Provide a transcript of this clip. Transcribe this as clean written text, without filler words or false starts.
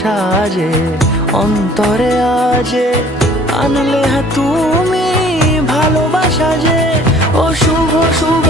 সাজে অন্তরে আজে আনলে তুমি ভালোবাসা যে। ও শুভ শুভ